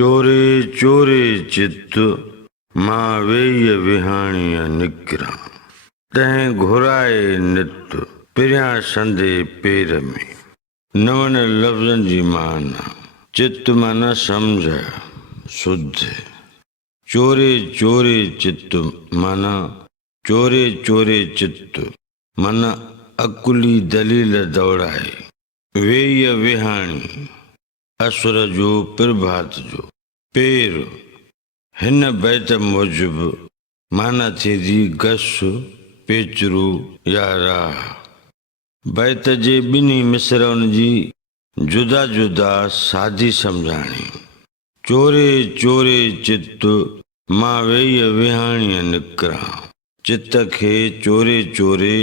चोरे चोरे चित मां वेय विहाणीअ निकिरां तंहिं घुराए नित पिरियां संदे पेर में। नवन लफ़्ज़नि जी माना। चित माना सम्झ शुद्ध। चोरे चोरे चित माना चोरे चोरे चित माना अकुली दलील दौड़ाए। वेय विहाणी असुर जो प्रभात जो पेर हिन बैत मूजिब माना थींदी गस पेचरू या राह। बैत जे ॿिन्ही मिसरनि जी जुदा जुदा सादी सम्झाणी। चोरे चोरे चित मां वेय विहाणीअ निकिरां चित खे चोरे चोरे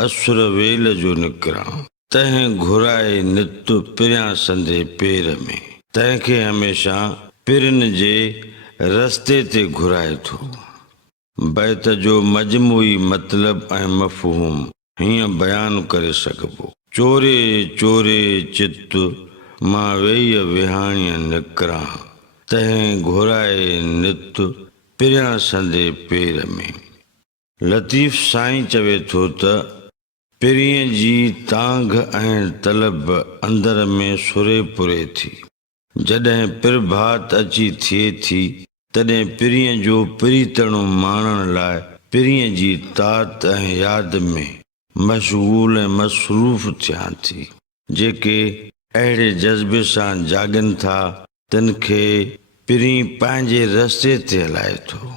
असुर वेल जो निकिरां तंहिं घुराए नित पिरियां संदे पेर में। तंहिंखे हमेशा पिरनि जे रस्ते ते घुराए थो। बैत जो मजमूई मतिलब ऐं मफ़हूम हीअं बयानु करे सघिबो। चोरे चोरे चित मां वेय विहाणीअ निकिरां तंहिं घुराए नित पिरियां संदे पेर में। लतीफ़ साईं चवे थो त पिरीअ जी तांघ ऐं तलब अंदर में सुरे पुरे थी। जॾहिं प्रभात अची थिए थी तॾहिं पिरीअ जो प्रीतणो माणण लाइ पिरीअ जी तात ऐं यादि में मशगूल ऐं मसरूफ़ थियां थी। जेके अहिड़े जज़्बे सां जाॻनि था तिन खे पिरीं पंहिंजे रस्ते ते हलाए थो।